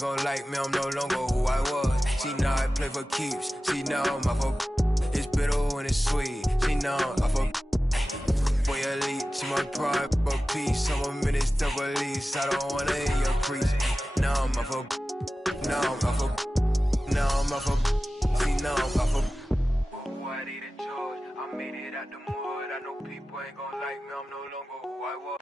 Gon' like me, I'm no longer who I was. See now I play for keeps. See now I'm off of. It's bitter when it's sweet. See now I'm off of. Boy, elite to my pride, but peace. I'm a minute to release. I don't wanna hear your crease. Now I'm off of. Now I'm off of. Now I'm off of. See now I'm off of. Who I need in charge. I made it out the mud. I know people ain't gon' like me. I'm no longer who I was.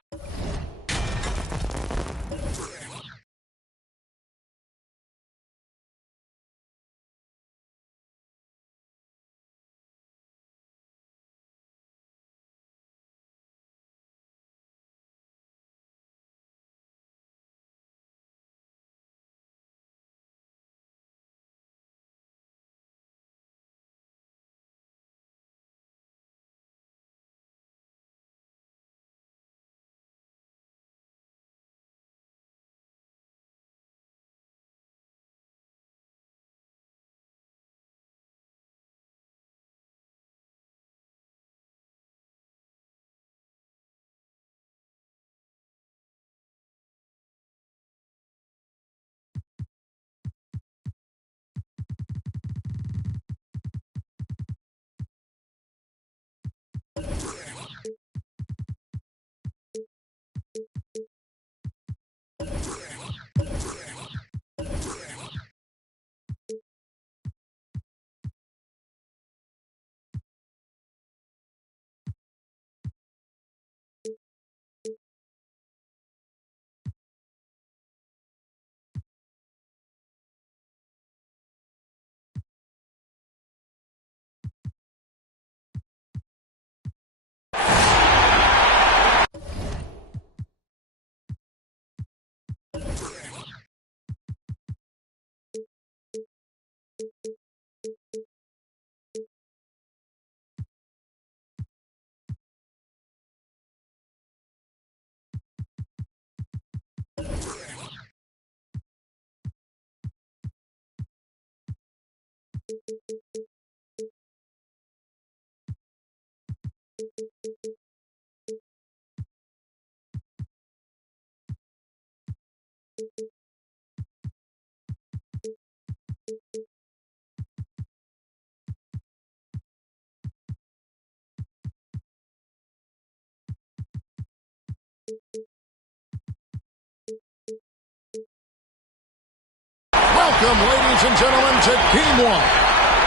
Welcome, ladies and gentlemen, to Game 1.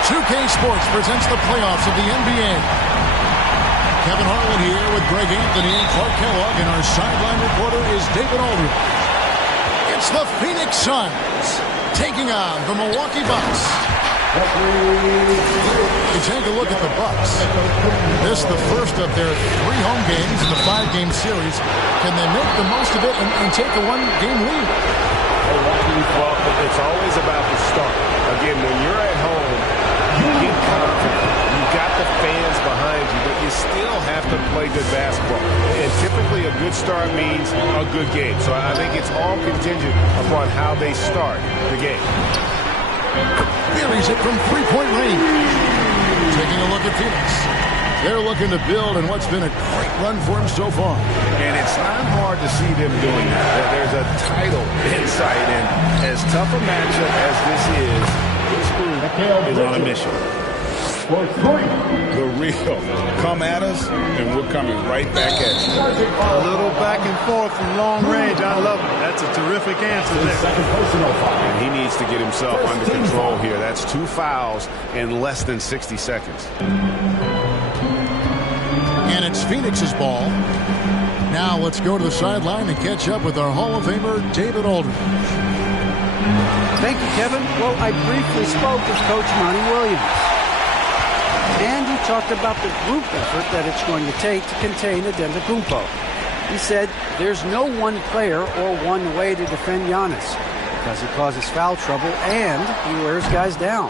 2K Sports presents the playoffs of the NBA. Kevin Harlan here with Greg Anthony and Clark Kellogg, and our sideline reporter is David Aldridge. It's the Phoenix Suns taking on the Milwaukee Bucks. You take a look at the Bucks. This is the first of their 3 home games in the 5-game series. Can they make the most of it and take a 1-game lead? Well, it's always about the start. Again, when you're at home, you get confident. You've got the fans behind you, but you still have to play good basketball. And typically a good start means a good game. So I think it's all contingent upon how they start the game. Buries it from 3-point range. Taking a look at Phoenix. They're looking to build in what's been a great run for them so far. And it's not hard to see them doing that. There's a title in sight, and as tough a matchup as this group is on a mission. The real. Come at us, and we're coming right back at you. A little back and forth from long range. I love it. That's a terrific answer there. And he needs to get himself under control here. That's 2 fouls in less than 60 seconds. And it's Phoenix's ball. Now let's go to the sideline and catch up with our Hall of Famer, David Aldridge. Thank you, Kevin. Well, I briefly spoke with Coach Monty Williams. And he talked about the group effort that it's going to take to contain Antetokounmpo. He said there's no one player or one way to defend Giannis because he causes foul trouble and he wears guys down.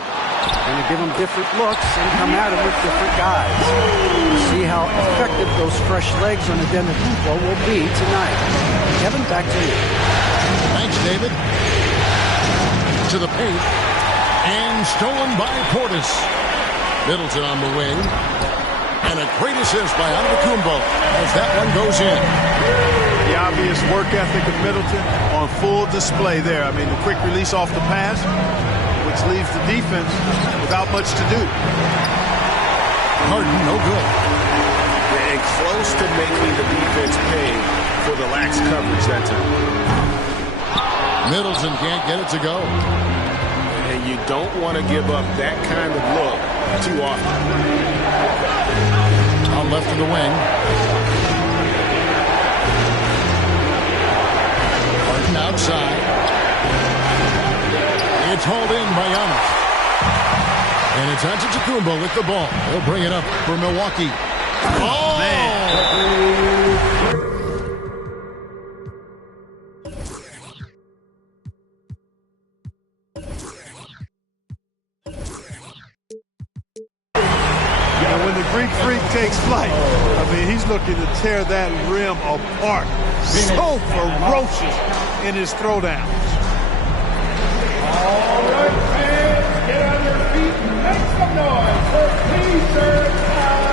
Going to give them different looks and come at him with different guys. We'll see how effective those fresh legs on Antetokounmpo will be tonight. Kevin, back to you. Thanks, David. To the paint. And stolen by Portis. Middleton on the wing. And a great assist by Antetokounmpo as that one goes in. The obvious work ethic of Middleton on full display there. I mean, the quick release off the pass, which leaves the defense without much to do. Harden, no good. And close to making the defense pay for the lax coverage that time. Middleton can't get it to go. And you don't want to give up that kind of look too often. On left of the wing. Harden outside. It's hauled in by Giannis. And it's Antetokounmpo with the ball. He'll bring it up for Milwaukee. Oh! Man. When the Greek Freak takes flight, I mean, he's looking to tear that rim apart. So ferocious in his throwdowns. All right, fans, get on your feet and make some noise for T-shirt time.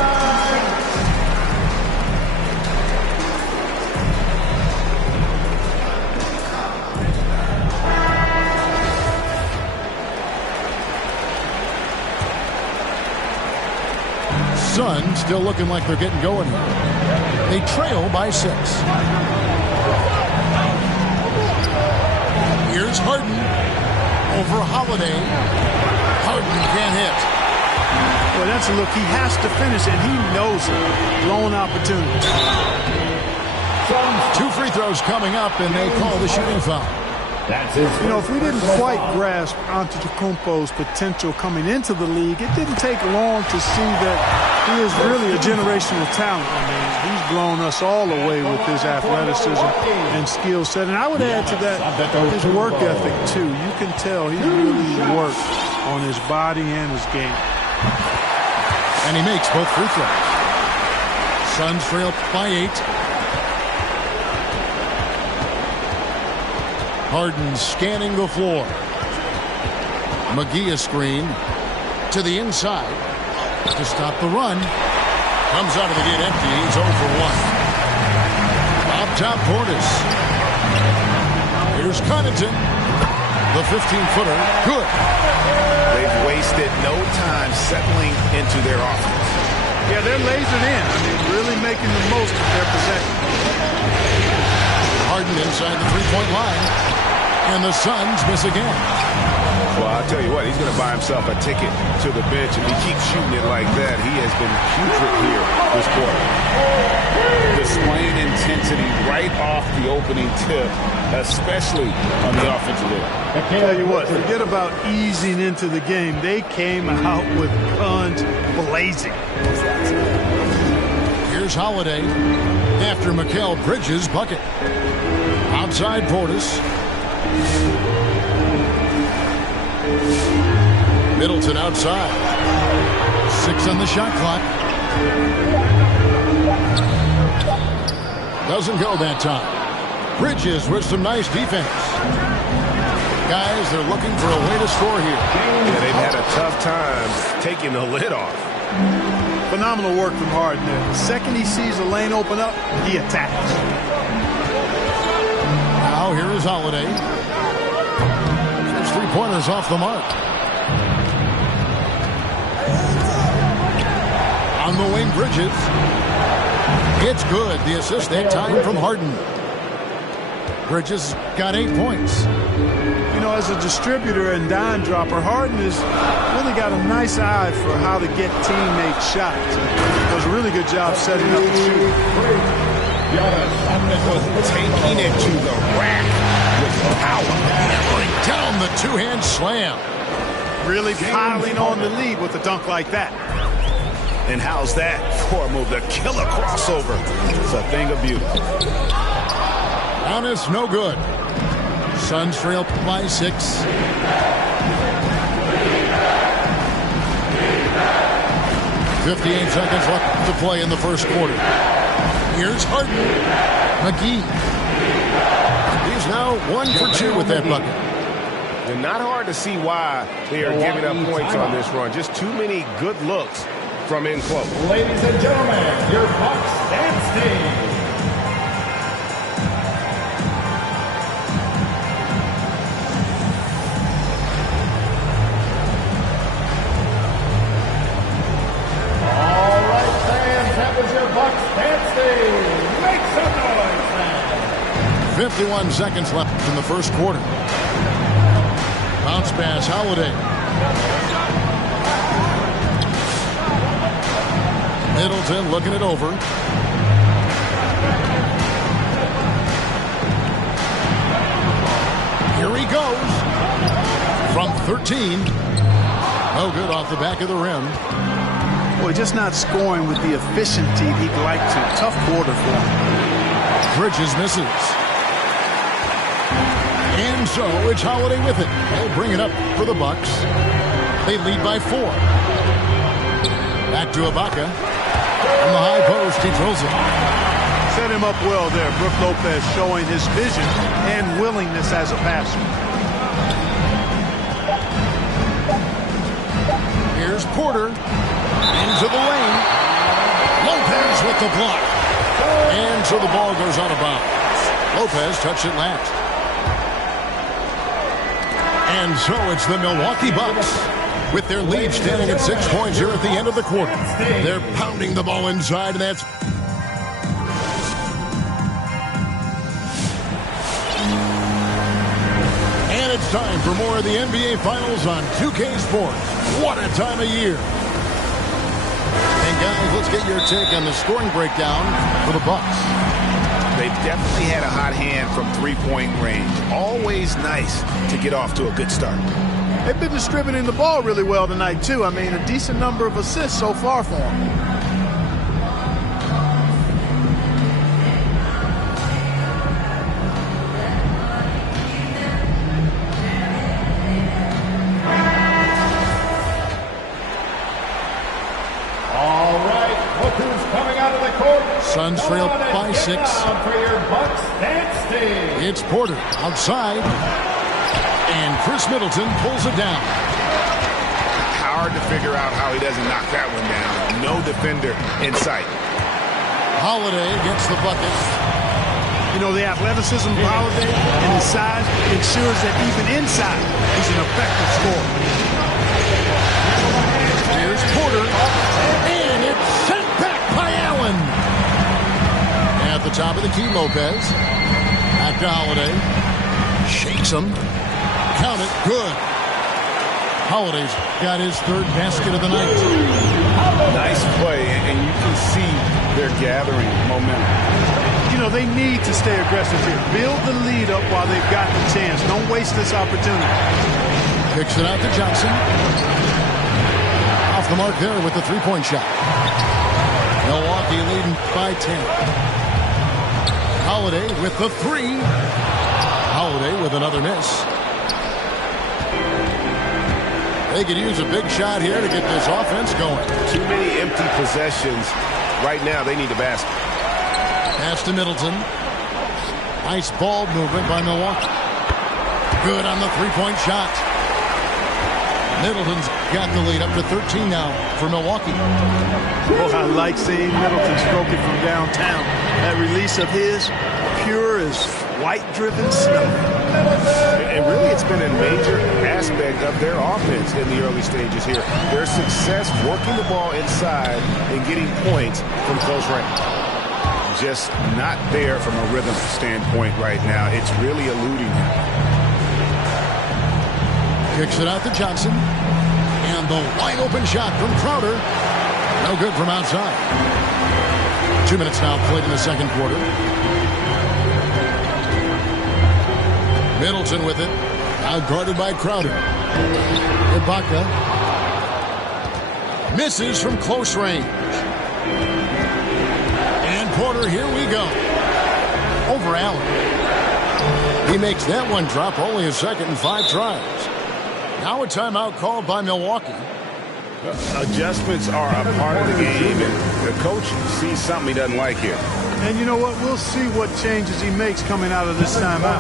Suns still looking like they're getting going here. They trail by 6. Here's Harden over Holiday. Harden can't hit. Well, that's a look he has to finish, and he knows it. Blown opportunity. 2 free throws coming up, and they call the shooting foul. You know, if we didn't quite grasp Antetokounmpo's potential coming into the league, it didn't take long to see that he is really a generational talent. I mean, he's blown us all away with his athleticism and skill set. And I would add to that his work ethic, too. You can tell he really worked on his body and his game. And he makes both free throws. Suns trail by 8. Harden scanning the floor. McGee a screen to the inside to stop the run. Comes out of the gate empty. He's 0 for 1. Up top, Portis. Here's Connaughton. The 15-footer. Good. They've wasted no time settling into their offense. Yeah, they're lasered in. I mean, really making the most of their possession. Harden inside the three-point line. And the Suns miss again. Well, I'll tell you what, he's going to buy himself a ticket to the bench. If he keeps shooting it like that, he has been putrid here this quarter. Displaying intensity right off the opening tip, especially on the offensive end. I tell you what, forget about easing into the game. They came out with guns blazing. Here's Holiday after Mikal Bridges' bucket. Outside Portis. Middleton outside. 6 on the shot clock. Doesn't go that time. Bridges with some nice defense. Guys, they're looking for a way to score here. Yeah, they've had a tough time taking the lid off. Phenomenal work from Harden there. The second he sees a lane open up, he attacks. Now here is Holiday. First 3-pointers off the mark. On the wing, Bridges. It's good. The assist that time from Harden. Bridges got 8 points. You know, as a distributor and dime dropper, Harden has really got a nice eye for how to get teammate shots. Does a really good job setting up the shooting. Taking it to the rack with power. Hammering down the two-hand slam. Really piling on the lead with a dunk like that. And how's that for a move? The killer crossover. It's a thing of beauty. Giannis, no good. Suns trail by 6. 58 seconds left to play in the first quarter. Here's Harden. McGee. He's now 1 for 2 with that bucket. And not hard to see why they are giving up points on this run. Just too many good looks from in close. Ladies and gentlemen, your Bucks dance team. 51 seconds left in the first quarter. Bounce pass, Holiday. Middleton looking it over. Here he goes. From 13. No good off the back of the rim. Boy, just not scoring with the efficiency he'd like to. Tough quarter for him. Bridges misses. And so it's Holiday with it. They'll bring it up for the Bucks. They lead by 4. Back to Ibaka. From the high post, he drills it. Set him up well there. Brook Lopez showing his vision and willingness as a passer. Here's Porter. Into the lane. Lopez with the block. And so the ball goes out of bounds. Lopez touched it last. And so it's the Milwaukee Bucks with their lead standing at 6 points here at the end of the quarter. They're pounding the ball inside, and that's... And it's time for more of the NBA Finals on 2K Sports. What a time of year. And guys, let's get your take on the scoring breakdown for the Bucks. They've definitely had a hot hand from three-point range. Always nice to get off to a good start. They've been distributing the ball really well tonight, too. I mean, a decent number of assists so far for them. All right, look who's coming out of the court. Suns trail by 6. For your Bucks dance team. It's Porter outside. And Chris Middleton pulls it down. Hard to figure out how he doesn't knock that one down. No defender in sight. Holiday gets the bucket. You know, the athleticism of Holiday and his size ensures that even inside, he's an effective scorer. Here's Porter. And it's sent back by Allen. At the top of the key, Lopez. Back to Holiday. Shakes him. Count it. Good. Holiday's got his third basket of the night. Nice play, and you can see they're gathering momentum. You know, they need to stay aggressive here. Build the lead up while they've got the chance. Don't waste this opportunity. Kicks it out to Johnson. Off the mark there with the three-point shot. Milwaukee leading by 10. Holiday with the 3. Holiday with another miss. They could use a big shot here to get this offense going. Too many empty possessions. Right now, they need a basket. Pass to Middleton. Nice ball movement by Milwaukee. Good on the three-point shot. Middleton's got the lead up to 13 now for Milwaukee. Well, I like seeing Middleton stroke it from downtown. That release of his, pure as white-driven snow. And really, it's been a major aspect of their offense in the early stages here. Their success working the ball inside and getting points from close range. Just not there from a rhythm standpoint right now. It's really eluding him. Kicks it out to Johnson. And the wide-open shot from Crowder. No good from outside. 2 minutes now played in the second quarter. Middleton with it. Now guarded by Crowder. Ibaka. Misses from close range. And Porter, here we go. Over Allen. He makes that one drop, only a second and 5 tries. Now a timeout called by Milwaukee. Adjustments are a part of the game, and the coach sees something he doesn't like here. And you know what? We'll see what changes he makes coming out of this timeout.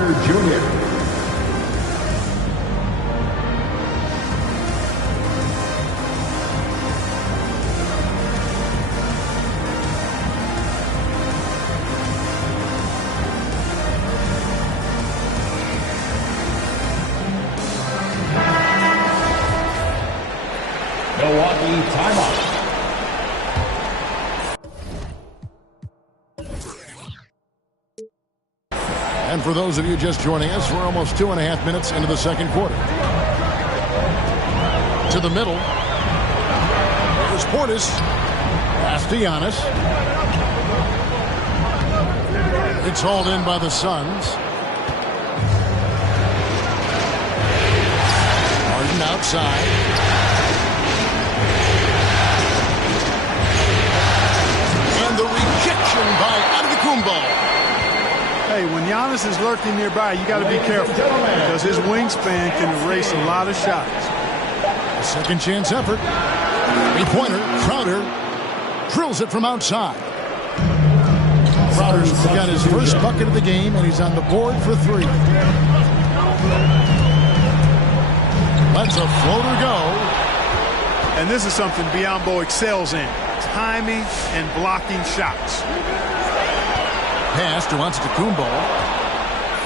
Milwaukee timeout. And for those of you just joining us, we're almost 2.5 minutes into the second quarter. To the middle. There's Portis. Pass to Giannis. It's hauled in by the Suns. Harden outside. And the rejection by Antetokounmpo. Hey, when Giannis is lurking nearby, you got to be careful because his wingspan can erase a lot of shots. A second chance effort. Three-pointer. Crowder drills it from outside. Crowder's got his first bucket of the game, and he's on the board for 3. Lets a floater go. And this is something Biyombo excels in. Timing and blocking shots. Pass to Antetokounmpo.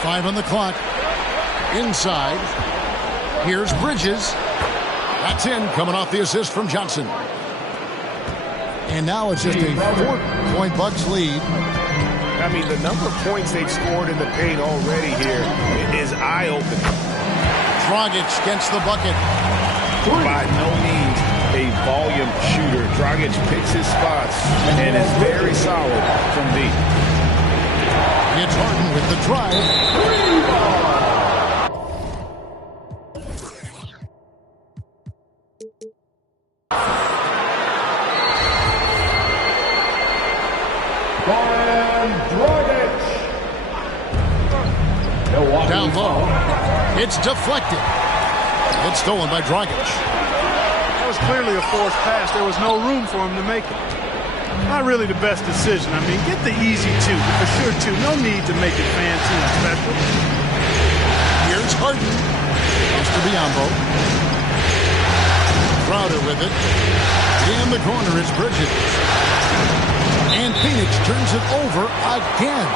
5 on the clock. Inside. Here's Bridges. That's in, coming off the assist from Johnson. And now it's just a 4-point Bucks lead. I mean, the number of points they've scored in the paint already here is eye-opening. Dragic gets the bucket. By no means a volume shooter. Dragic picks his spots and is very solid from deep. It's Harden with the drive. Down low. It's deflected. It's stolen by Dragic. That was clearly a forced pass. There was no room for him to make it. Not really the best decision. I mean, get the easy 2, for sure 2. No need to make it fancy and special. Here's Harden. Comes to Biyombo. Crowder with it. In the corner is Bridges. And Phoenix turns it over again.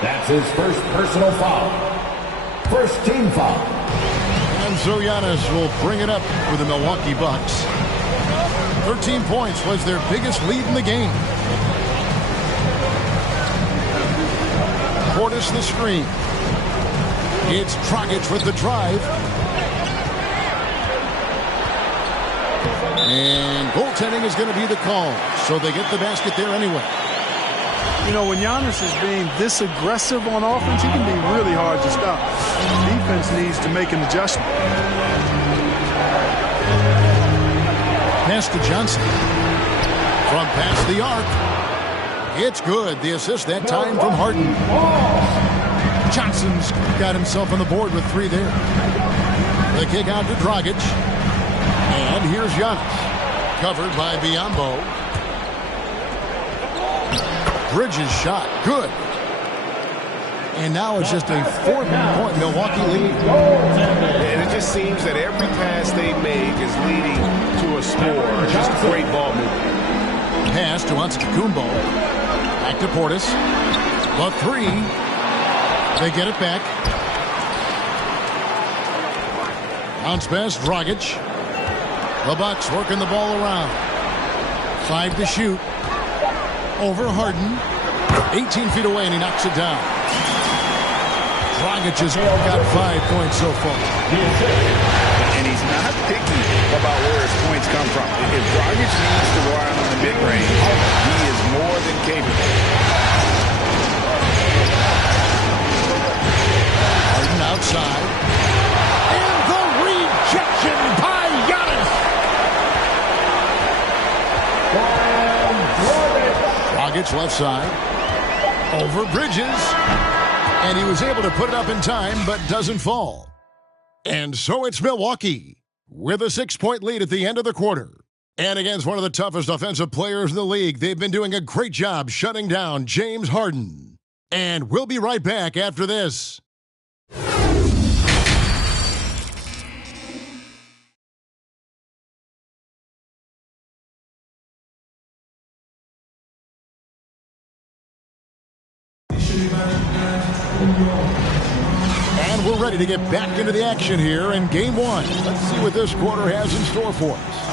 That's his first personal foul. First team foul. And so Giannis will bring it up for the Milwaukee Bucks. 13 points was their biggest lead in the game. Portis the screen. It's Dragic with the drive. And goaltending is going to be the call. So they get the basket there anyway. You know, when Giannis is being this aggressive on offense, he can be really hard to stop. Defense needs to make an adjustment. Pass to Johnson. From past the arc. It's good. The assist that time from Harden. Johnson's got himself on the board with 3 there. The kick out to Dragic. And here's Giannis. Covered by Biyombo. Bridges shot. Good. And now it's just a 4-point Milwaukee lead. And it just seems that every pass they make is leading to a score. Just great ball movement. Pass to Antetokounmpo. Back to Portis. The 3. They get it back. Bounce pass, Dragic. The Bucks working the ball around. 5 to shoot. Over Harden. 18 feet away, and he knocks it down. Dragic has got 5 points so far. And he's not picky about where his points come from. If Dragic needs to go out on the mid-range, he is more than capable. Harden outside. And the rejection by Giannis. Dragic left side. Over Bridges. And he was able to put it up in time, but doesn't fall. And so it's Milwaukee with a 6-point lead at the end of the quarter. And against one of the toughest offensive players in the league, they've been doing a great job shutting down James Harden. And we'll be right back after this. And we're ready to get back into the action here in Game 1. Let's see what this quarter has in store for us.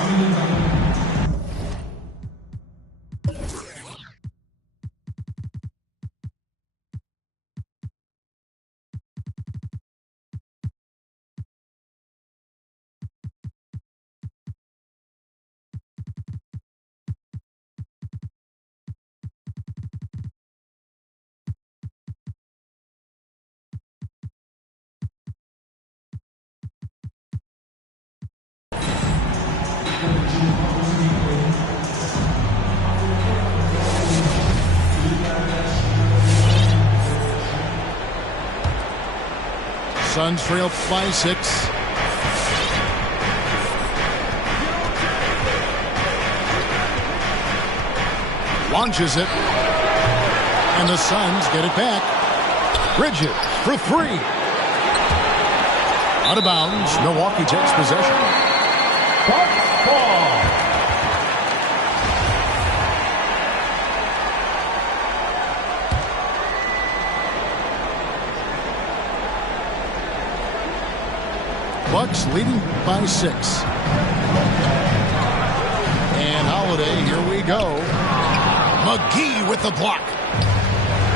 Suns trail by 6. Launches it. And the Suns get it back. Bridges for 3. Out of bounds. Milwaukee takes possession. Bucks ball. Bucks leading by 6. And Holiday, here we go. McGee with the block.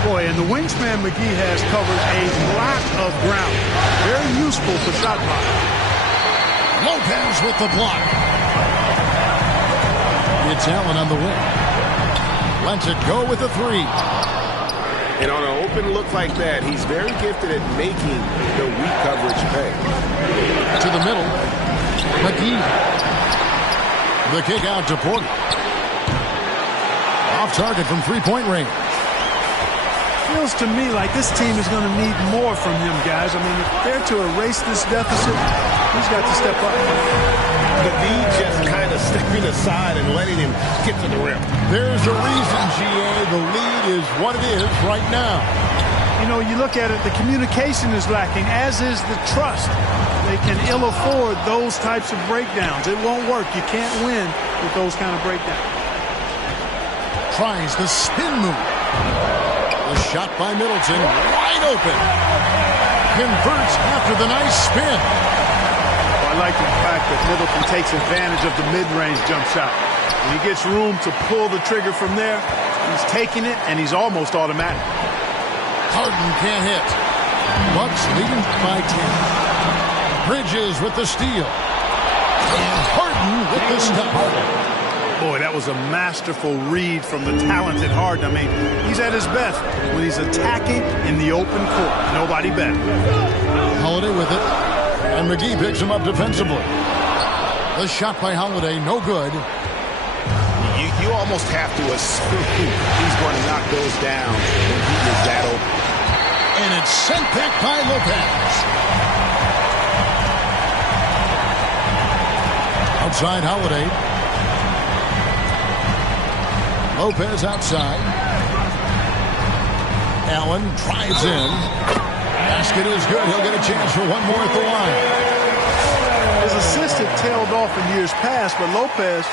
Boy, and the wingspan McGee has covered a lot of ground. Very useful for shot block. Lopez with the block. It's Allen on the wing. Lets it go with the 3. And on an open look like that, he's very gifted at making the weak coverage pay. To the middle. McGee. The kick out to Porter. Off target from 3-point range. Feels to me like this team is going to need more from him, guys. I mean, if they're to erase this deficit, he's got to step up. The lead just kind of stepping aside and letting him get to the rim. There's a reason, GA. The lead is what it is right now. You know, you look at it, the communication is lacking, as is the trust. They can ill afford those types of breakdowns. It won't work. You can't win with those kind of breakdowns. Tries the spin move. The shot by Middleton, wide open. Converts after the nice spin. I like the fact that Middleton takes advantage of the mid-range jump shot. When he gets room to pull the trigger from there, he's taking it, and he's almost automatic. Harden can't hit. Bucks leading by 10. Bridges with the steal. And Harden with the stop. Boy, that was a masterful read from the talented Harden. I mean, he's at his best when he's attacking in the open court. Nobody better. Holiday with it. And McGee picks him up defensively. The shot by Holiday, no good. You almost have to assume he's going to knock those down when he is that open. And it's sent back by Lopez. Outside Holiday. Lopez outside. Allen drives in. Basket is good. He'll get a chance for one more at the line. His assist had tailed off in years past, but Lopez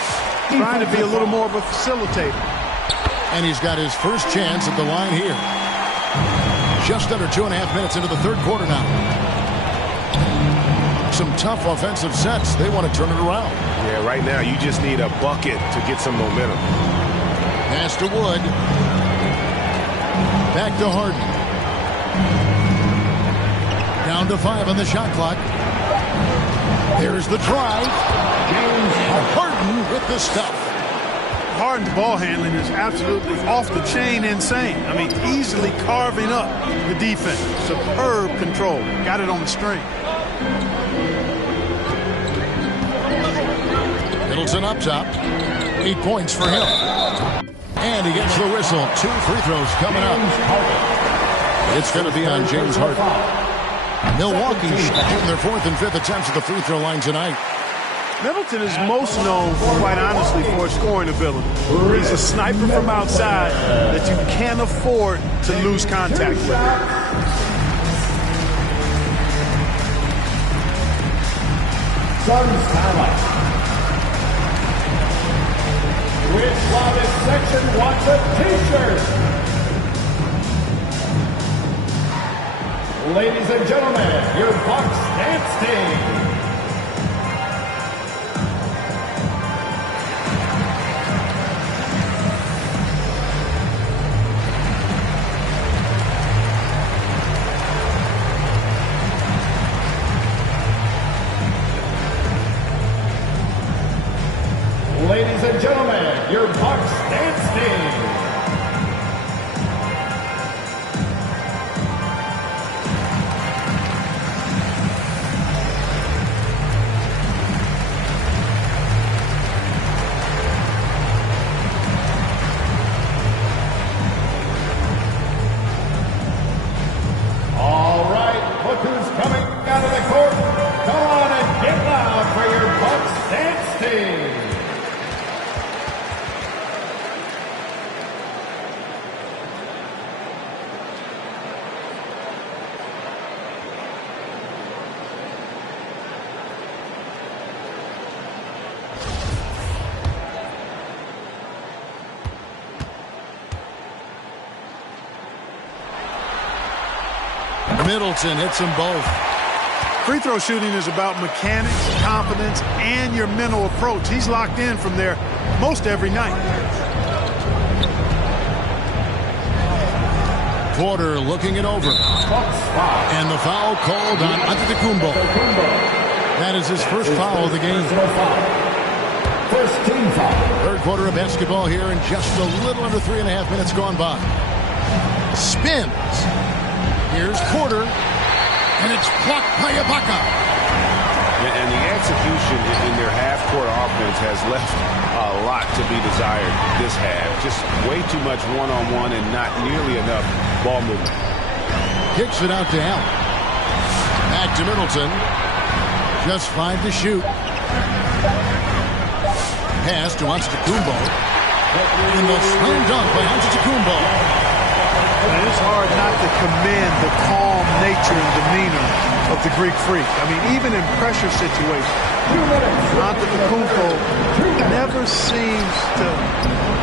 trying to be a little more of a facilitator. And he's got his first chance at the line here. Just under 2.5 minutes into the third quarter now. Some tough offensive sets. They want to turn it around. Yeah, right now you just need a bucket to get some momentum. Pass to Wood. Back to Harden. Down to 5 on the shot clock. There's the drive. Harden with the stuff. Harden's ball handling is absolutely off the chain insane. I mean, easily carving up the defense. Superb control. Got it on the string. Middleton up top. 8 points for him. And he gets the whistle. 2 free throws coming up. It's going to be on James Harden. Milwaukee shooting their 4th and 5th attempts at the free throw line tonight. Middleton is most known, quite honestly, for his scoring ability. He's a sniper from outside that you can't afford to lose contact with. Suns highlight. Which Loudest section wants a t-shirt? Ladies and gentlemen, your Bucks dance team. Ladies and gentlemen, your Bucks dance team. Middleton hits them both. Free throw shooting is about mechanics, confidence, and your mental approach. He's locked in from there most every night. Porter looking it over. And the foul called on Antetokounmpo. That is his first foul of the game. First team foul. Third quarter of basketball here in just a little under 3.5 minutes gone by. Spins. Here's Porter. And it's blocked by Ibaka. And the execution in their half-court offense has left a lot to be desired this half. Just way too much one-on-one and not nearly enough ball movement. Kicks it out to Allen. Back to Middleton. Just 5 to shoot. Pass to Antetokounmpo. And the slam dunk by Antetokounmpo. And it's hard not to commend the calm nature and demeanor of the Greek Freak. I mean, even in pressure situations, Antetokounmpo never seems to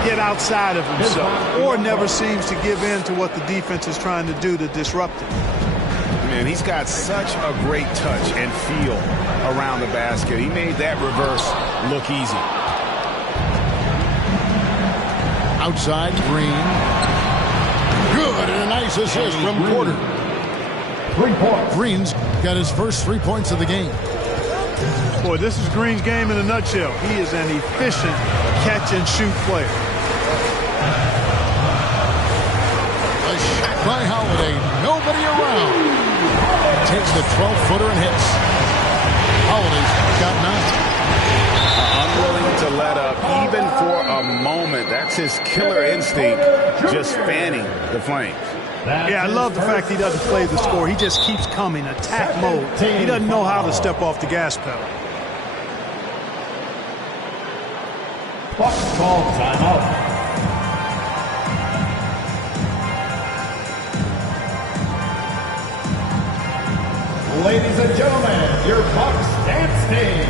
get outside of himself or never seems to give in to what the defense is trying to do to disrupt it. Man, he's got such a great touch and feel around the basket. He made that reverse look easy. Outside, Green. Good, and a nice assist from Porter. 3 points. Green's got his first 3 points of the game. Boy, this is Green's game in a nutshell. He is an efficient catch-and-shoot player. A shot by Holiday. Nobody around. Takes the 12-footer and hits. Holiday's got 9. Unwilling to let up even for a moment. That's his killer instinct, just fanning the flames. Yeah, I love the fact he doesn't play the score. He just keeps coming, attack mode. He doesn't know how to step off the gas pedal. Bucks call timeout. Ladies and gentlemen, your Bucks dance team.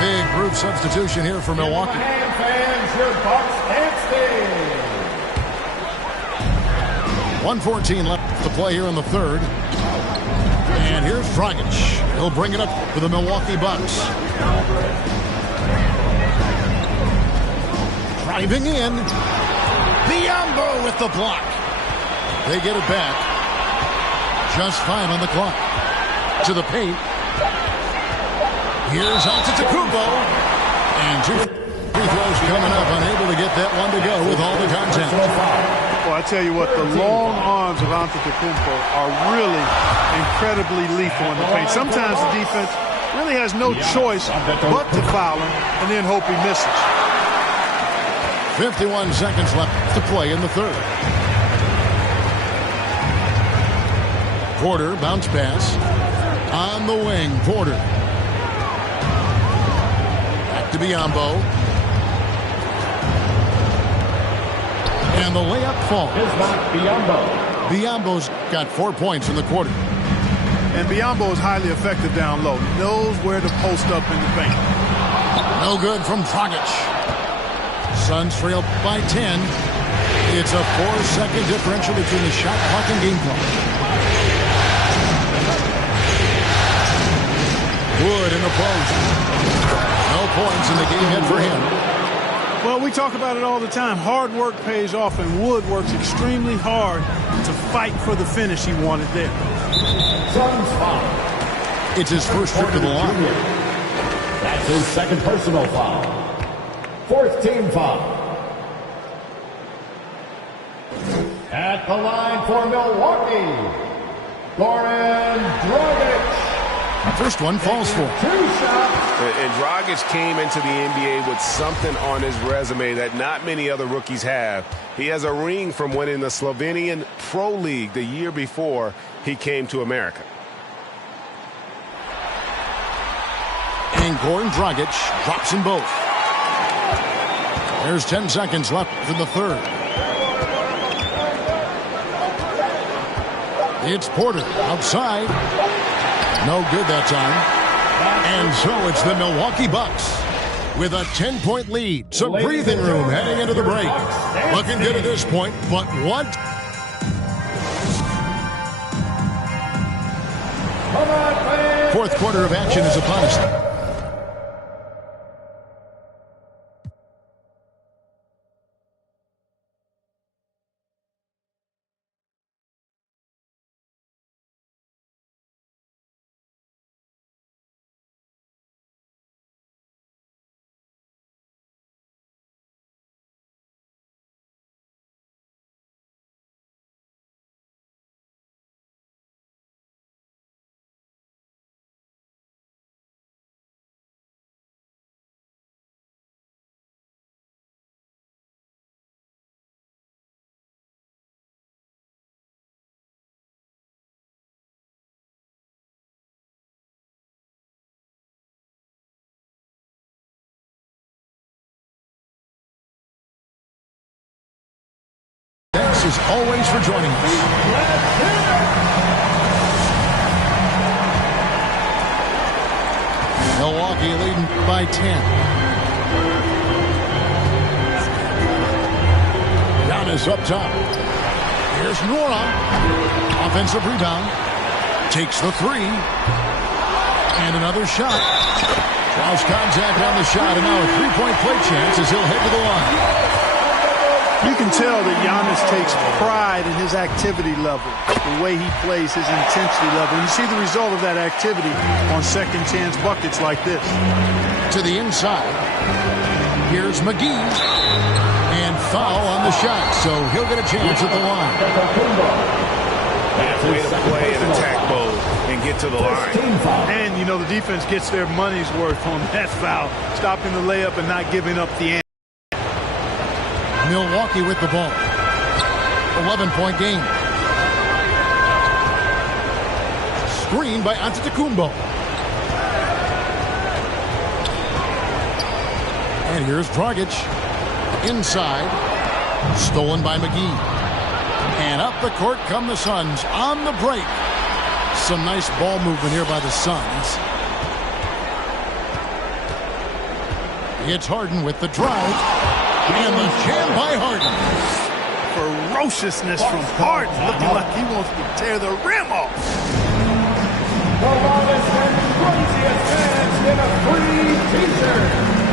Big group substitution here for Milwaukee. Fans, your Bucks dance team. 1:14 left to play here in the third. And here's Dragic. He'll bring it up for the Milwaukee Bucks. Driving in. Biyombo with the block. They get it back. Just 5 on the clock. To the paint. Here's Antetokounmpo. And 2 free throws coming up. Unable to get that one to go with all the content. Well, I tell you what, the long arms of Antetokounmpo are really incredibly lethal in the paint. Sometimes the defense really has no choice but to foul him and then hope he misses. 51 seconds left to play in the third. Porter, bounce pass. On the wing, Porter. Back to Biyombo. And the layup falls. Is not Biyombo. Biyombo's got 4 points in the quarter. And Biyombo is highly effective down low. Knows where to post up in the paint. No good from Dragic. Suns trail by 10. It's a 4-second differential between the shot clock and game clock. Wood in the post. No points in the game yet for him. Well, we talk about it all the time. Hard work pays off, and Wood works extremely hard to fight for the finish he wanted there. Suns foul. It's his first trip to the line. That's his second personal foul. 4th team foul. At the line for Milwaukee, Goran Dragic. First one falls for. 2 shots. And Dragic came into the NBA with something on his resume that not many other rookies have. He has a ring from winning the Slovenian Pro League the year before he came to America. And Goran Dragic drops them both. There's 10 seconds left in the third. It's Porter outside. No good that time. And so it's the Milwaukee Bucks with a 10-point lead. Some breathing room heading into the break. Looking good at this point, but what? fourth quarter of action is upon us. Thanks as always for joining us. Milwaukee leading by 10. Giannis up top. Here's Nora. Offensive rebound. Takes the three. And another shot. Draws contact on the shot, and now a three-point play chance as he'll head to the line. You can tell that Giannis takes pride in his activity level, the way he plays, his intensity level. And you see the result of that activity on second chance buckets like this. To the inside. Here's McGee. And foul on the shot, so he'll get a chance at the line. Way to play in attack mode and get to the line. And, you know, the defense gets their money's worth on that foul, stopping the layup and not giving up the end. Milwaukee with the ball. 11-point game. Screen by Antetokounmpo. And here's Dragic. Inside. Stolen by McGee. And up the court come the Suns on the break. Some nice ball movement here by the Suns. It's Harden with the drive. And the jam by Harden. Ferociousness from Harden, looking like he wants to tear the rim off. The longest and craziest fans in a free t-shirt.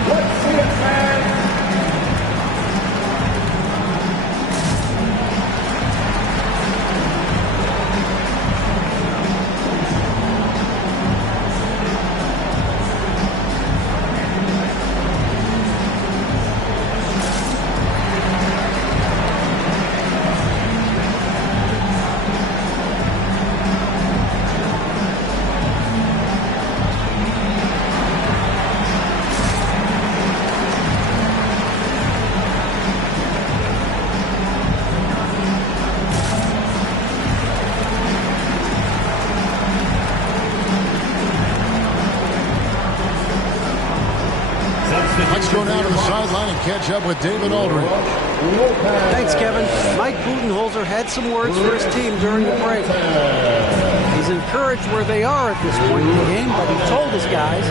Let's see it, fans. Let's go now to the sideline and catch up with David Aldridge. Thanks, Kevin. Mike Budenholzer had some words for his team during the break. He's encouraged where they are at this point in the game, but he told his guys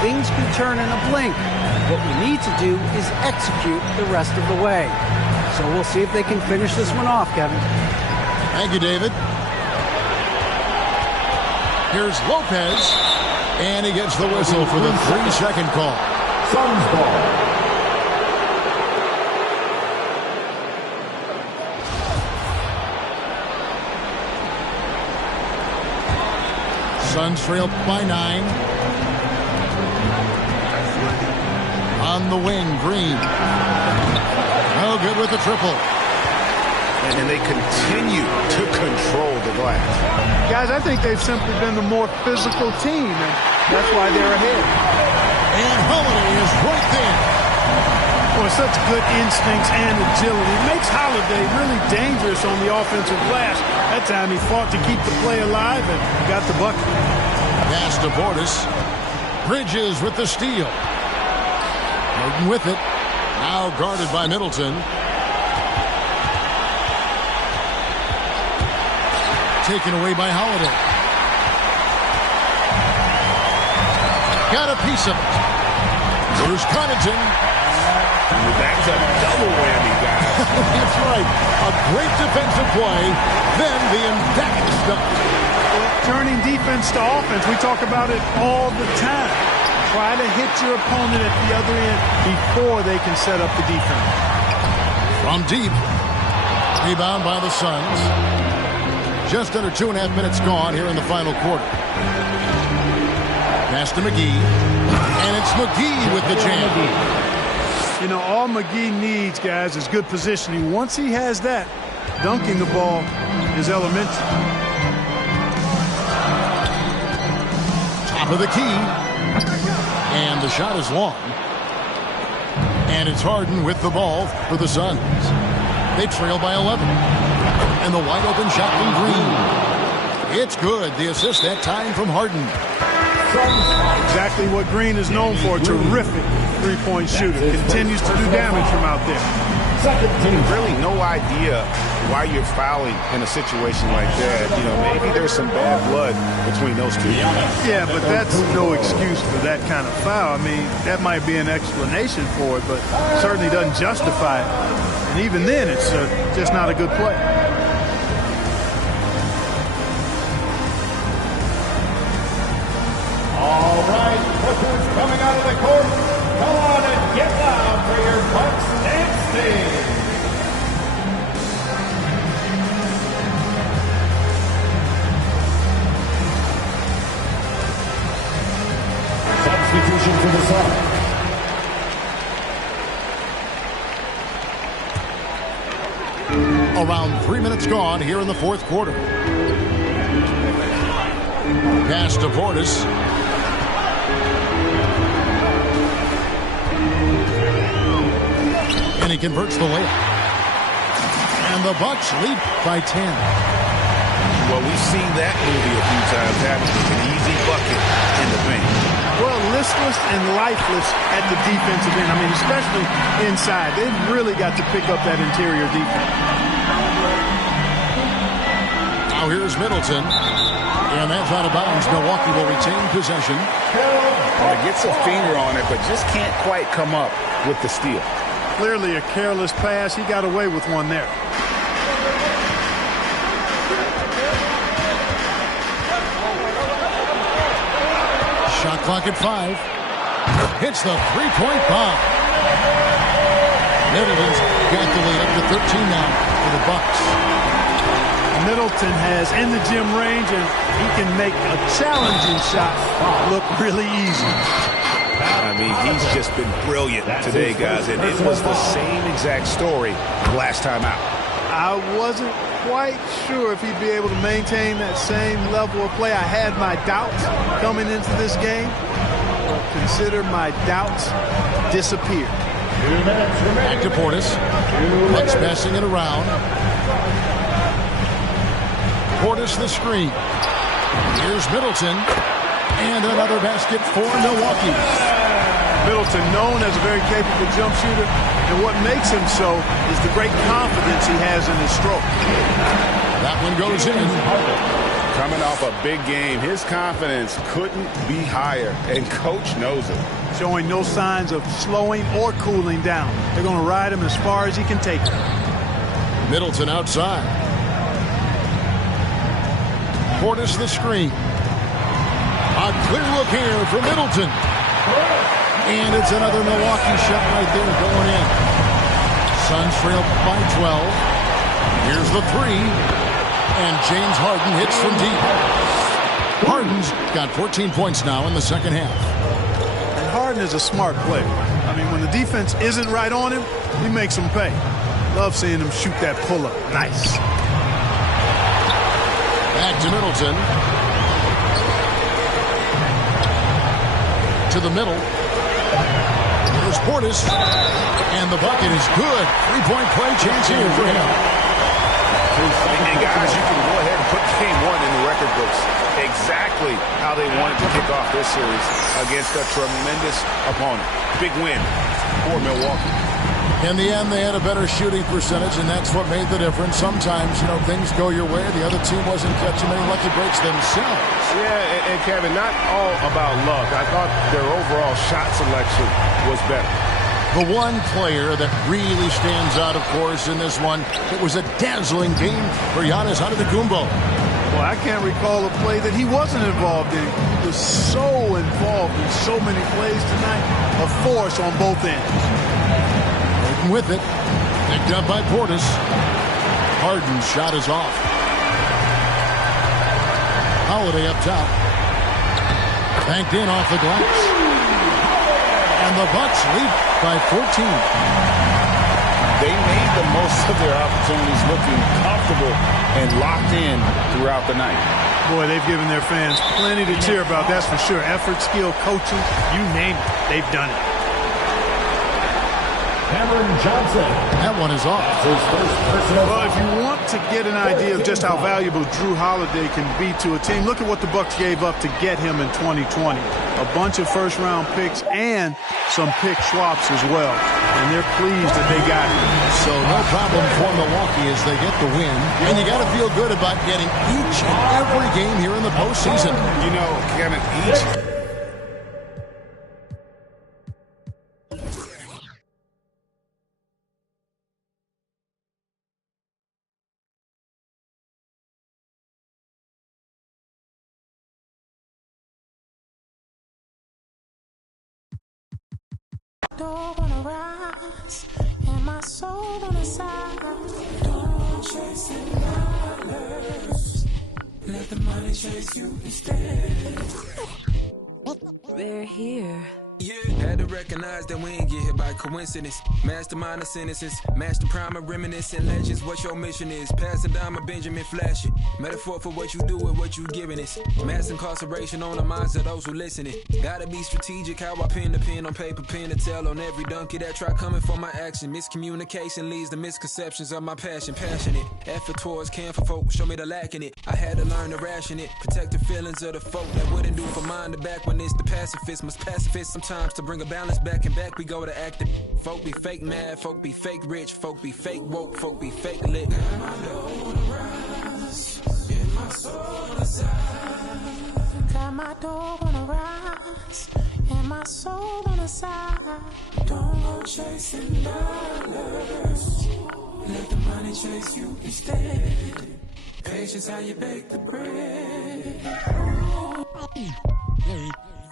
things could turn in a blink. What we need to do is execute the rest of the way. So we'll see if they can finish this one off, Kevin. Thank you, David. Here's Lopez, and he gets the whistle for the 3-second call. Suns ball. Suns trail by 9. On the wing, Green. No good with the triple. And they continue to control the glass. Guys, I think they've simply been the more physical team, and that's why they're ahead. And Holiday is right there. Boy, such good instincts and agility. It makes Holiday really dangerous on the offensive glass. That time he fought to keep the play alive and got the bucket. Pass to Portis. Bridges with the steal. Harden with it. Now guarded by Middleton. Taken away by Holiday. Got a piece of it. Here's Connaughton. That's a double whammy, guys. That's right. A great defensive play. Then the embedded stuff. Turning defense defense to offense. We talk about it all the time. Try to hit your opponent at the other end before they can set up the defense. From deep. Rebound by the Suns. Just under 2.5 minutes gone here in the final quarter. Pass to McGee. And it's McGee with the jam. You know, all McGee needs, guys, is good positioning. Once he has that, dunking the ball is elementary. Top of the key. And the shot is long. And it's Harden with the ball for the Suns. They trail by 11. And the wide open shot from Green. It's good. The assist that time from Harden. Exactly what Green is known for. Terrific three-point shooter. Continues to do damage from out there. Really no idea why you're fouling in a situation like that. You know, maybe there's some bad blood between those two. Yeah, but that's no excuse for that kind of foul. I mean, that might be an explanation for it, but certainly doesn't justify it. And even then, it's just not a good play. All right, Clippers coming out of the court. Come on and get loud for your Bucks dance team. Substitution for the Suns. Around 3 minutes gone here in the fourth quarter. Pass to Portis. And he converts the layup. And the Bucks lead by 10. Well, we've seen that movie a few times happen with an easy bucket in the paint. Well, listless and lifeless at the defensive end. I mean, especially inside. They've really got to pick up that interior defense. Now here's Middleton. And that's out of bounds. Milwaukee will retain possession. Well, it gets a finger on it, but just can't quite come up with the steal. Clearly a careless pass. He got away with one there. Shot clock at 5. Hits the three-point bomb. Middleton's got the lead up to 13 now for the Bucks. Middleton has in the gym range, and he can make a challenging shot look really easy. I mean, he's just been brilliant today, guys, and it was the same exact story last time out. I wasn't quite sure if he'd be able to maintain that same level of play. I had my doubts coming into this game. Consider my doubts disappeared. Back to Portis. Bucks passing it around. Portis the screen. Here's Middleton. And another basket for Milwaukee. Middleton, known as a very capable jump shooter, and what makes him so is the great confidence he has in his stroke. That one goes in. Coming off a big game, his confidence couldn't be higher, and Coach knows it. Showing no signs of slowing or cooling down. They're going to ride him as far as he can take him. Middleton outside. Portis the screen. A clear look here for Middleton. And it's another Milwaukee shot right there going in. Suns trail by 12. Here's the three. And James Harden hits from deep. Harden's got 14 points now in the second half. And Harden is a smart player. I mean, when the defense isn't right on him, he makes them pay. Love seeing him shoot that pull-up. Nice. Back to Middleton. To the middle. There's Portis. And the bucket is good. Three-point play chance here for him. And guys, you can go ahead and put game one in the record books. Exactly how they wanted to kick off this series against a tremendous opponent. Big win for Milwaukee. In the end, they had a better shooting percentage, and that's what made the difference. Sometimes, you know, things go your way. The other team wasn't catching many lucky breaks themselves. Yeah, and Kevin, not all about luck. I thought their overall shot selection was better. The one player that really stands out, of course, in this one, it was a dazzling game for Giannis Antetokounmpo. Well, I can't recall a play that he wasn't involved in. He was so involved in so many plays tonight. A force on both ends. With it. Picked up by Portis. Harden's shot is off. Holiday up top. Banked in off the glass. And the Bucks lead by 14. They made the most of their opportunities, looking comfortable and locked in throughout the night. Boy, they've given their fans plenty to cheer about, that's for sure. Effort, skill, coaching, you name it, they've done it. Cameron Johnson. That one is off. That's his first personal Well, if you want to get an idea of just how valuable Drew Holiday can be to a team, look at what the Bucks gave up to get him in 2020. A bunch of first-round picks and some pick swaps as well. And they're pleased that they got him. So no problem for Milwaukee as they get the win. And you got to feel good about getting each and every game here in the postseason. You know, Kevin, each... Don't wanna rise, and my soul on the side. Don't chase dollars. Let the money chase you instead. They're here. Yeah, had to recognize that we ain't get hit by coincidence. Mastermind of sentences, master prime of reminiscent legends. What your mission is, passing down my Benjamin Flash it. Metaphor for what you do and what you giving us. Mass incarceration on the minds of those who listening. Gotta be strategic how I pen the pen on paper, pen to tell on every donkey that try coming for my action. Miscommunication leads to misconceptions of my passion. Passionate, effort towards care for folk, show me the lack in it. I had to learn to ration it, protect the feelings of the folk that wouldn't do for mine to back when it's the pacifist. Must pacifist sometimes to bring a balance back and back we go to acting. Folk be fake mad, folk be fake rich, folk be fake woke, folk be fake lit. Got my dough on the rise, and my soul on the side. Got my dough on the rise, and my soul on the side. Don't go chasing dollars, let the money chase you instead. Patience how you bake the bread.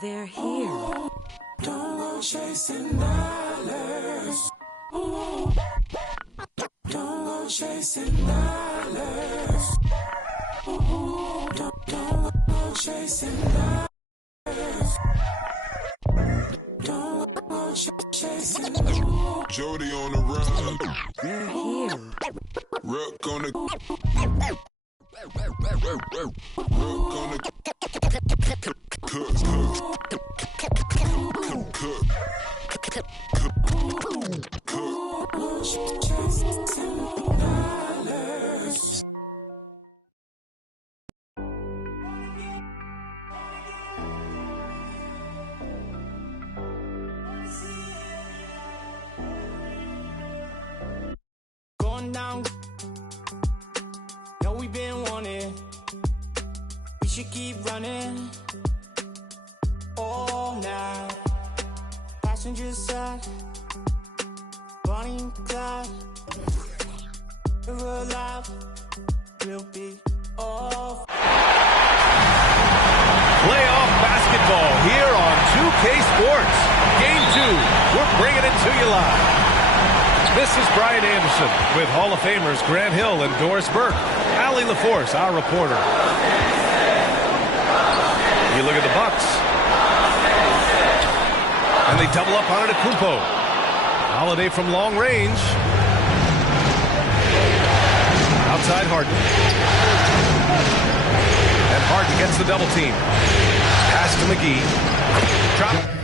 They're here. Don't go chasing dollars. Ooh. Don't go chasing dollars. Ooh. Don't go chasing dollars. Don't go chasing. Jody on the run. They're here. Rook on the. Rook on the. Going down. No, we've been wanting. We should keep running all night. Passengers side, Bonnie and Clyde. We're alive. We'll be off. Playoff basketball here on 2K Sports. Game 2. We're bringing it to you live. This is Brian Anderson with Hall of Famers Grant Hill and Doris Burke. Allie LaForce, our reporter. You look at the Bucks. And they double up on Antetokounmpo. Holiday from long range. Outside Harden. And Harden gets the double team. Pass to McGee. Drop.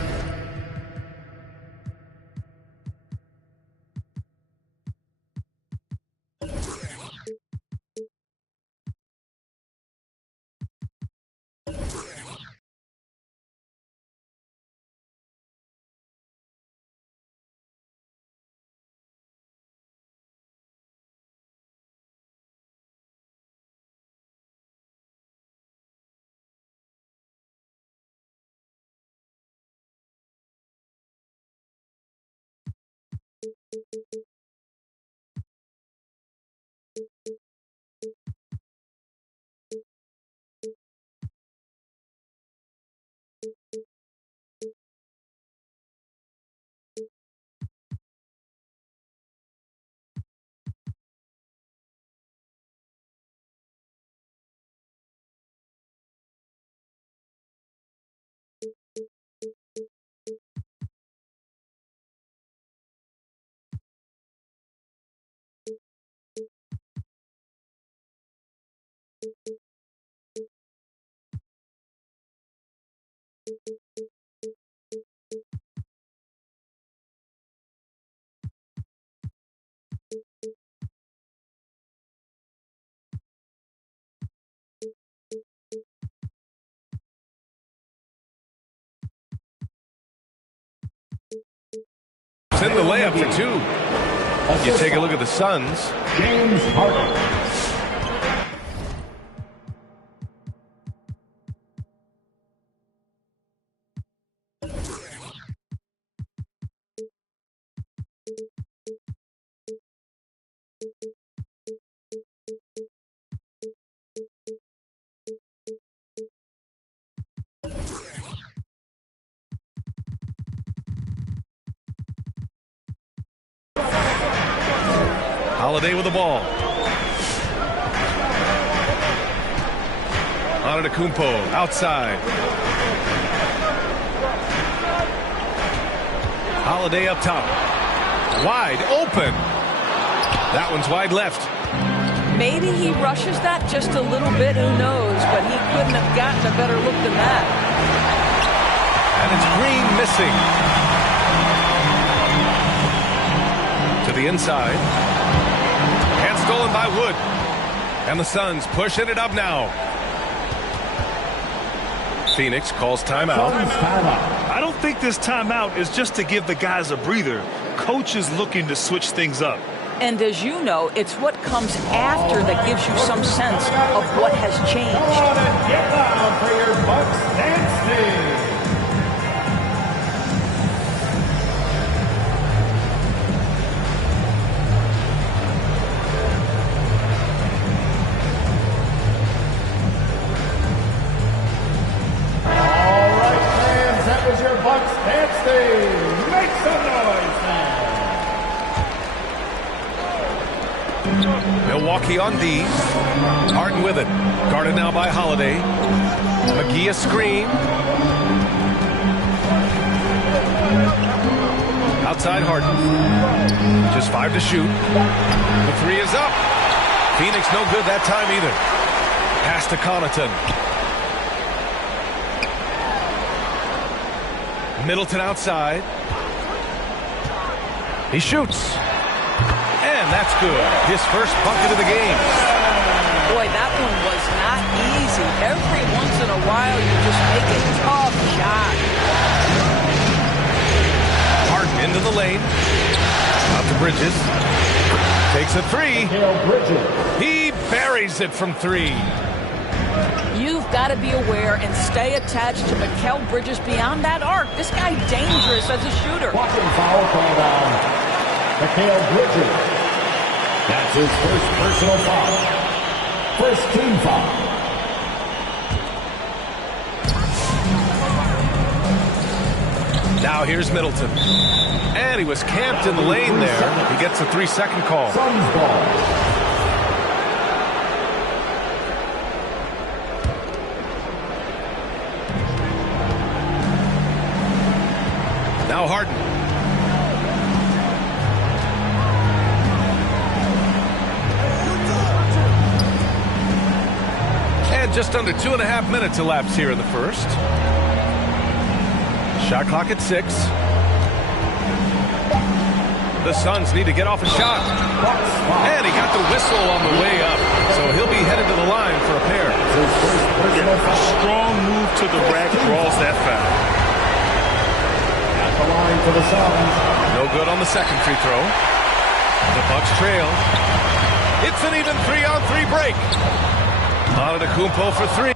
In the layup for two. You take a look at the Suns. James Harden. Holiday with the ball. Antetokounmpo outside. Holiday up top. Wide open. That one's wide left. Maybe he rushes that just a little bit, who knows, but he couldn't have gotten a better look than that. And it's Green missing. To the inside. And stolen by Wood. And the Suns pushing it up now. Phoenix calls timeout. I don't think this timeout is just to give the guys a breather. Coach is looking to switch things up. And as you know, it's what comes after that gives you some sense of what has changed. Get down for your Bucks dancing. Make some noise, man. Milwaukee on D. Harden with it. Guarded now by Holiday. McGee a screen. Outside Harden. Just 5 to shoot. The 3 is up. Phoenix no good that time either. Pass to Connaughton. Middleton outside. He shoots. And that's good. His first bucket of the game. Boy, that one was not easy. Every once in a while, you just make a tough shot. Harden into the lane. Out to Bridges. Takes a 3. He buries it from 3. You've got to be aware and stay attached to Mikal Bridges beyond that arc. This guy dangerous as a shooter. Walking foul called on Mikal Bridges. That's his first personal foul. First team foul. Now here's Middleton. And he was camped in the lane there. He gets a 3-second call. Suns ball. Now Harden. And just under 2.5 minutes elapsed here in the first. Shot clock at 6. The Suns need to get off a shot. And he got the whistle on the way up. So he'll be headed to the line for a pair. A strong move to the rack draws that foul. The line for the Suns. No good on the second free throw. The Bucks trail. It's an even 3-on-3 break. Antetokounmpo for 3.